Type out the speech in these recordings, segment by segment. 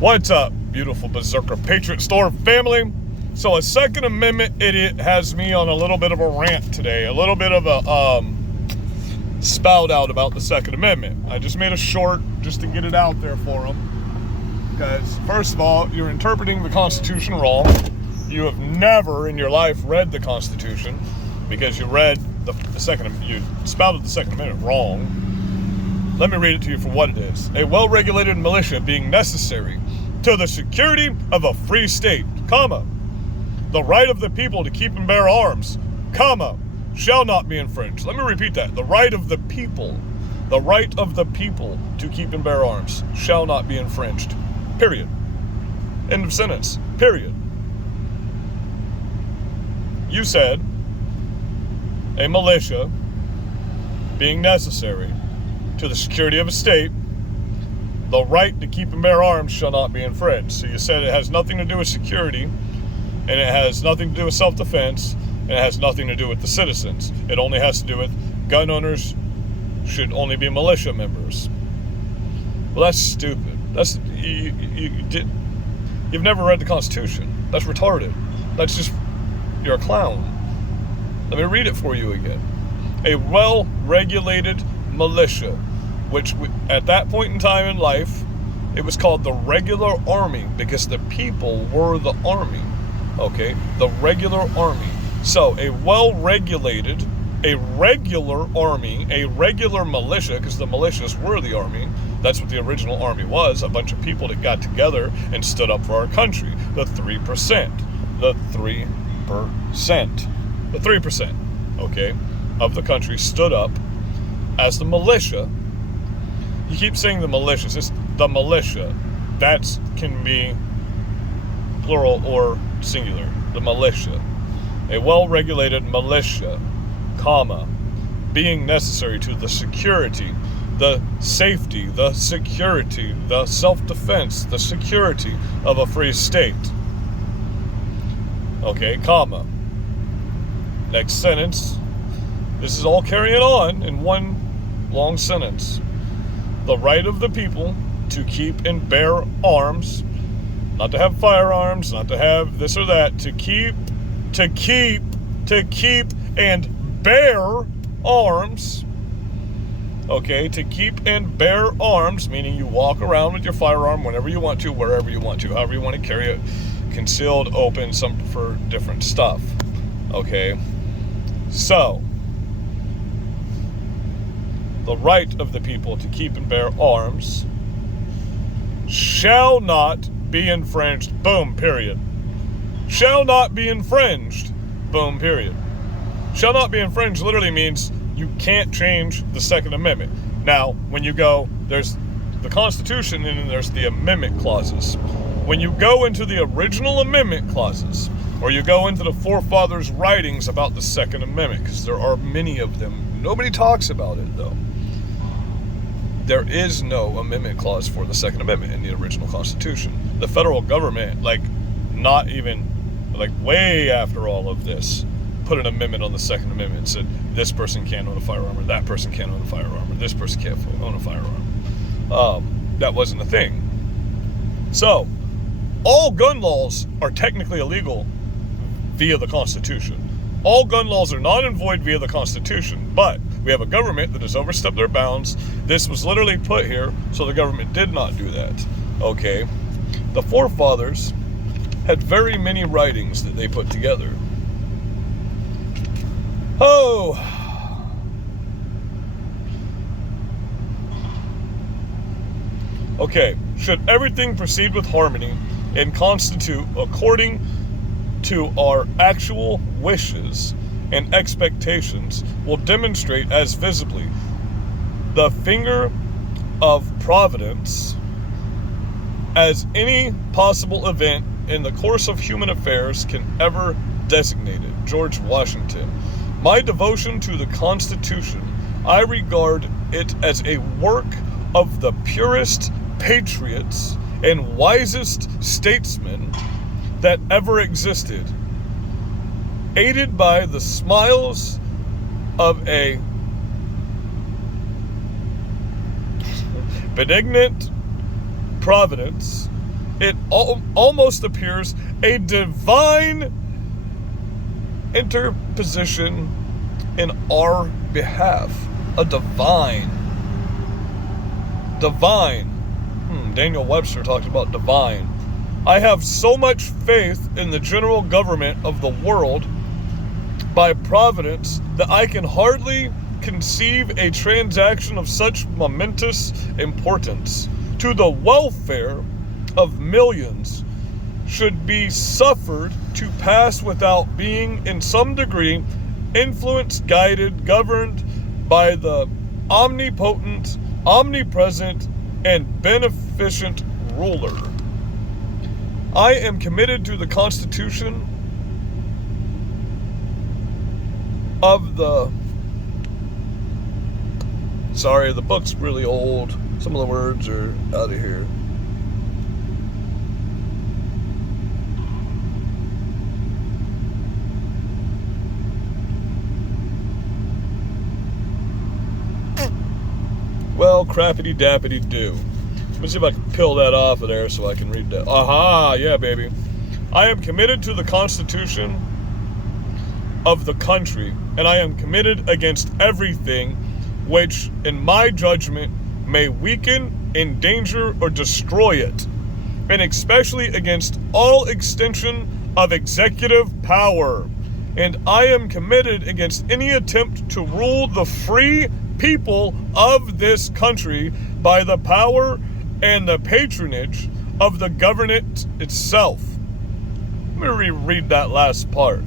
What's up, beautiful Berserker Patriot Store family? So a Second Amendment idiot has me on a little bit of a rant today, a little bit of a spout out about the Second Amendment. I just made a short just to get it out there for them. Because first of all, you're interpreting the Constitution wrong. You have never in your life read the Constitution because you read you spouted the Second Amendment wrong. Let me read it to you for what it is. A well-regulated militia being necessary to the security of a free state, comma, the right of the people to keep and bear arms, comma, shall not be infringed. Let me repeat that. The right of the people to keep and bear arms shall not be infringed. Period. End of sentence. Period. You said a militia being necessary to the security of a state, the right to keep and bear arms shall not be infringed. So you said it has nothing to do with security, and it has nothing to do with self-defense, and it has nothing to do with the citizens. It only has to do with gun owners should only be militia members. Well, that's stupid. You've never read the Constitution. That's retarded. You're a clown. Let me read it for you again. A well-regulated militia, which at that point in time in life, it was called the regular army because the people were the army, okay? The regular army. So a well-regulated, a regular army, a regular militia, because the militias were the army. That's what the original army was, a bunch of people that got together and stood up for our country. The 3%. The 3%. The 3%, okay, of the country stood up as the militia. You keep saying the militias. It's the militia. That can be plural or singular. The militia. A well-regulated militia, comma, being necessary to the security, the safety, the security, the self-defense, the security of a free state. Okay, comma. Next sentence. This is all carrying on in one long sentence. The right of the people to keep and bear arms, not to have firearms, not to have this or that, to keep and bear arms. Okay, to keep and bear arms, meaning you walk around with your firearm whenever you want to, wherever you want to, however you want to carry it, concealed, open, some for different stuff. Okay, so the right of the people to keep and bear arms shall not be infringed. Boom, period. Shall not be infringed. Boom, period. Shall not be infringed literally means you can't change the Second Amendment. Now, when you go, there's the Constitution and then there's the amendment clauses. When you go into the original amendment clauses, or you go into the forefathers' writings about the Second Amendment, because there are many of them, nobody talks about it though. There is no amendment clause for the Second Amendment in the original Constitution. The federal government, not even, way after all of this, put an amendment on the Second Amendment and said, this person can't own a firearm, or that person can't own a firearm, or this person can't own a firearm. That wasn't a thing. So, all gun laws are technically illegal via the Constitution. All gun laws are not and void via the Constitution, but we have a government that has overstepped their bounds. This was literally put here, so the government did not do that. Okay? The forefathers had very many writings that they put together. Oh! Okay, should everything proceed with harmony and constitute according to our actual wishes and expectations, will demonstrate as visibly the finger of providence as any possible event in the course of human affairs can ever designate it. George Washington. My devotion to the Constitution, I regard it as a work of the purest patriots and wisest statesmen that ever existed, aided by the smiles of a benignant providence it almost appears a divine interposition in our behalf. A divine. Daniel Webster talks about divine. I have so much faith in the general government of the world by providence that I can hardly conceive a transaction of such momentous importance to the welfare of millions should be suffered to pass without being in some degree influenced, guided, governed by the omnipotent, omnipresent, and beneficent ruler. I am committed to the Constitution of the... Sorry, the book's really old. Some of the words are out of here. Well, crappity dappity do. Let me see if I can peel that off of there so I can read that. Aha, yeah, baby. I am committed to the Constitution of the country, and I am committed against everything which, in my judgment, may weaken, endanger, or destroy it, and especially against all extension of executive power. And I am committed against any attempt to rule the free people of this country by the power and the patronage of the government itself. Let me reread that last part.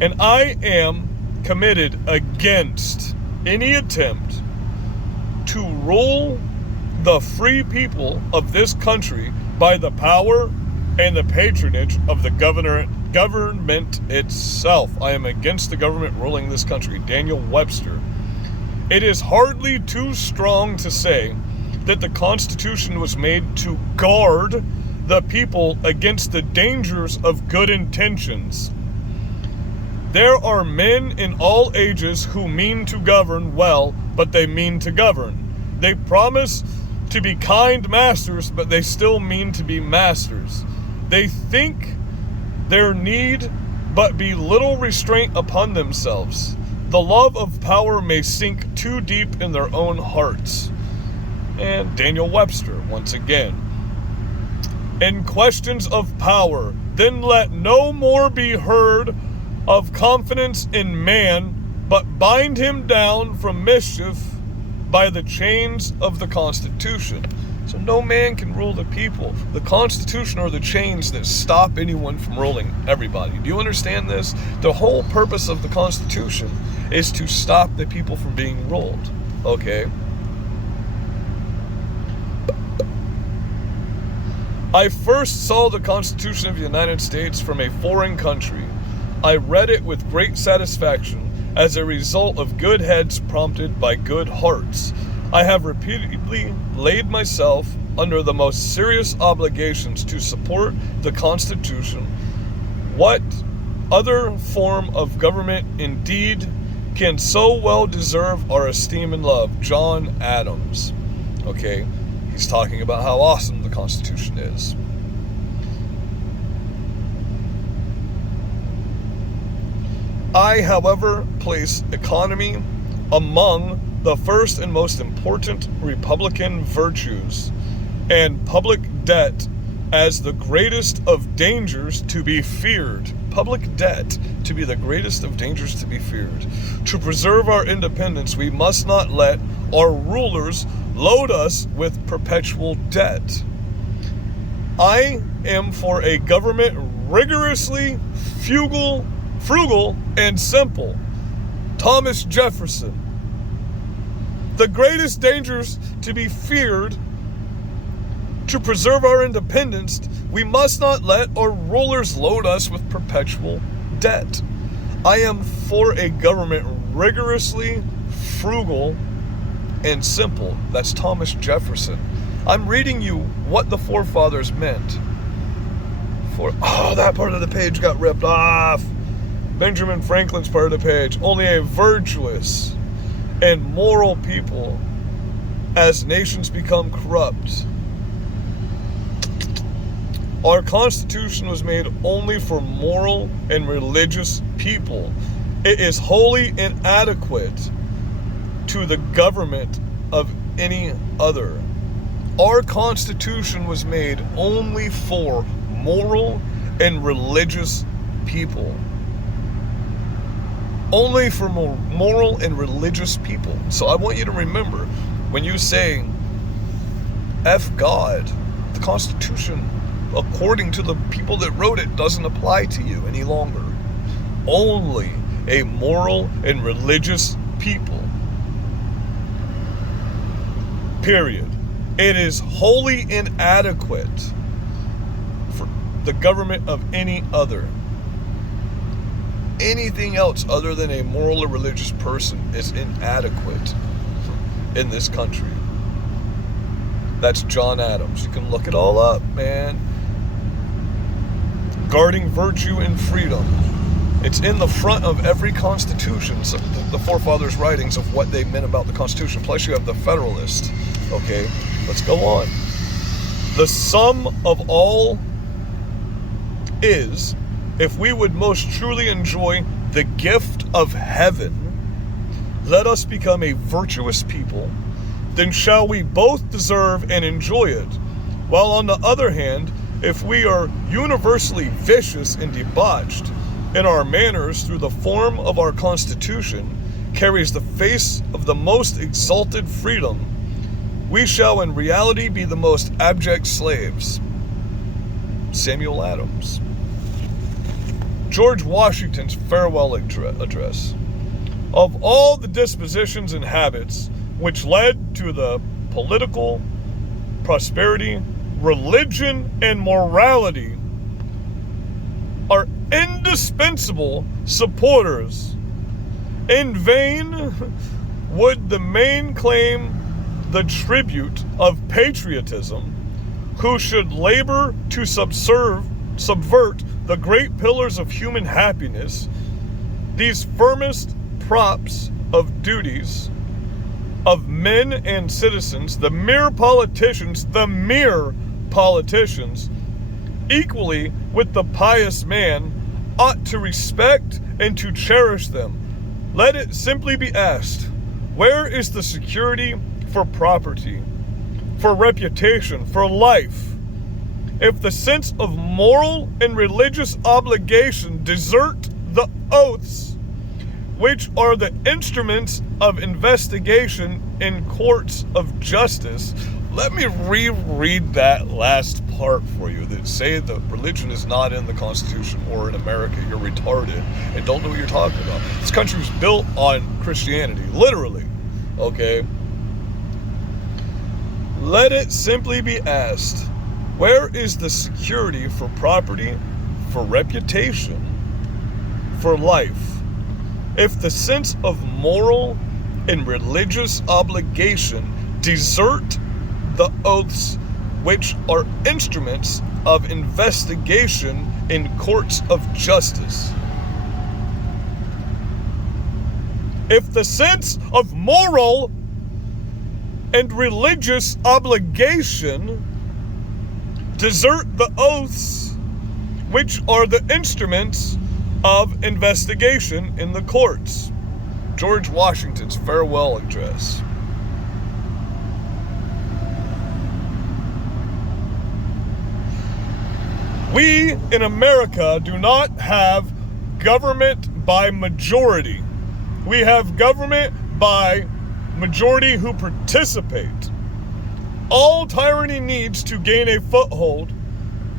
And I am committed against any attempt to rule the free people of this country by the power and the patronage of the government itself. I am against the government ruling this country. Daniel Webster. It is hardly too strong to say that the Constitution was made to guard the people against the dangers of good intentions. There are men in all ages who mean to govern well, but they mean to govern. They promise to be kind masters, but they still mean to be masters. They think there need but be little restraint upon themselves. The love of power may sink too deep in their own hearts. And Daniel Webster, once again. In questions of power, then let no more be heard of confidence in man, but bind him down from mischief by the chains of the Constitution. So no man can rule the people. The Constitution are the chains that stop anyone from ruling everybody. Do you understand this? The whole purpose of the Constitution is to stop the people from being ruled. Okay? I first saw the Constitution of the United States from a foreign country. I read it with great satisfaction as a result of good heads prompted by good hearts. I have repeatedly laid myself under the most serious obligations to support the Constitution. What other form of government indeed can so well deserve our esteem and love? John Adams. Okay, he's talking about how awesome the Constitution is. I, however, place economy among the first and most important Republican virtues, and public debt as the greatest of dangers to be feared. Public debt to be the greatest of dangers to be feared. To preserve our independence, we must not let our rulers load us with perpetual debt. I am for a government rigorously frugal and simple. Thomas Jefferson. The greatest dangers to be feared. To preserve our independence, we must not let our rulers load us with perpetual debt. I am for a government rigorously frugal and simple. That's Thomas Jefferson. I'm reading you what the forefathers meant. That part of the page got ripped off. Benjamin Franklin's part of the page. Only a virtuous and moral people, as nations become corrupt, Our Constitution was made only for moral and religious people. It is wholly inadequate to the government of any other. Our Constitution was made only for moral and religious people. Only for moral and religious people. So I want you to remember, when you say F God, the Constitution, according to the people that wrote it, doesn't apply to you any longer. Only a moral and religious people. Period. It is wholly inadequate for the government of any other. Anything else other than a moral or religious person is inadequate in this country. That's John Adams. You can look it all up, man. Guarding virtue and freedom. It's in the front of every constitution, so the forefathers' writings of what they meant about the Constitution. Plus you have the Federalist. Okay, let's go on. The sum of all is, if we would most truly enjoy the gift of heaven, let us become a virtuous people, then shall we both deserve and enjoy it. While on the other hand, if we are universally vicious and debauched, and our manners through the form of our Constitution carries the face of the most exalted freedom, we shall in reality be the most abject slaves. Samuel Adams. George Washington's farewell address. Of all the dispositions and habits which led to the political prosperity, religion, and morality, are indispensable supporters. In vain would the main claim the tribute of patriotism, who should labor to subvert the great pillars of human happiness, these firmest props of duties of men and citizens, the mere politicians, equally with the pious man, ought to respect and to cherish them. Let it simply be asked, where is the security for property, for reputation, for life, if the sense of moral and religious obligation desert the oaths which are the instruments of investigation in courts of justice? Let me reread that last part for you that say that religion is not in the Constitution or in America. You're retarded and don't know what you're talking about. This country was built on Christianity, literally, okay? Let it simply be asked, where is the security for property, for reputation, for life, if the sense of moral and religious obligation desert the oaths which are instruments of investigation in courts of justice? If the sense of moral and religious obligation desert the oaths which are the instruments of investigation in the courts. George Washington's farewell address. We in America do not have government by majority. We have government by majority who participate. All tyranny needs to gain a foothold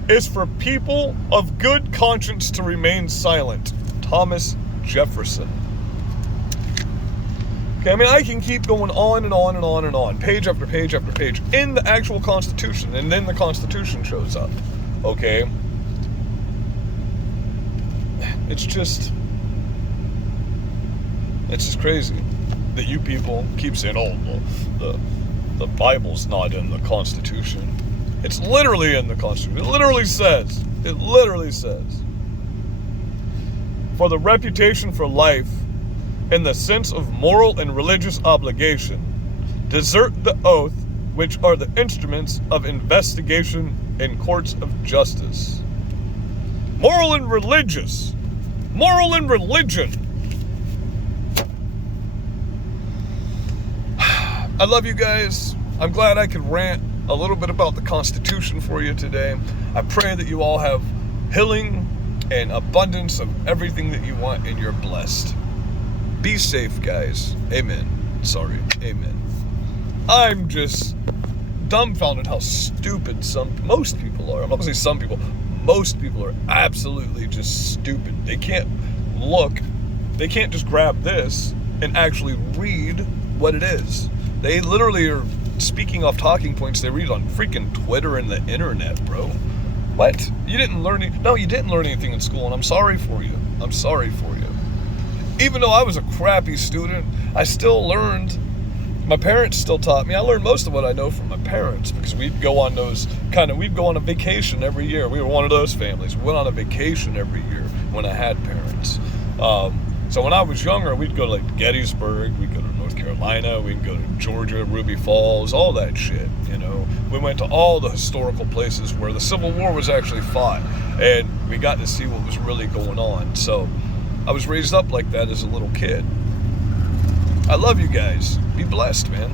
is for people of good conscience to remain silent. Thomas Jefferson. Okay, I mean, I can keep going on and on and on and on, page after page after page, in the actual Constitution, and then the Constitution shows up, okay? It's just crazy that you people keep saying, oh, the Bible's not in the Constitution. It's literally in the Constitution. It literally says, for the reputation for life and the sense of moral and religious obligation, desert the oath which are the instruments of investigation in courts of justice. Moral and religious. Moral and religion. I love you guys. I'm glad I could rant a little bit about the Constitution for you today. I pray that you all have healing and abundance of everything that you want, and you're blessed. Be safe, guys. Amen. Sorry. Amen. I'm just dumbfounded how stupid most people are. I'm not gonna say some people. Most people are absolutely just stupid. They can't just grab this and actually read what it is. They literally are speaking off talking points they read on freaking Twitter and the internet, bro. What? You didn't learn you didn't learn anything in school, and I'm sorry for you. I'm sorry for you. Even though I was a crappy student, I still learned. My parents still taught me. I learned most of what I know from my parents, because we'd go on a vacation every year. We were one of those families. We went on a vacation every year when I had parents. So when I was younger, we'd go to like Gettysburg, we'd go to North Carolina, we'd go to Georgia, Ruby Falls, all that shit, you know. We went to all the historical places where the Civil War was actually fought, and we got to see what was really going on. So I was raised up like that as a little kid. I love you guys. Be blessed, man.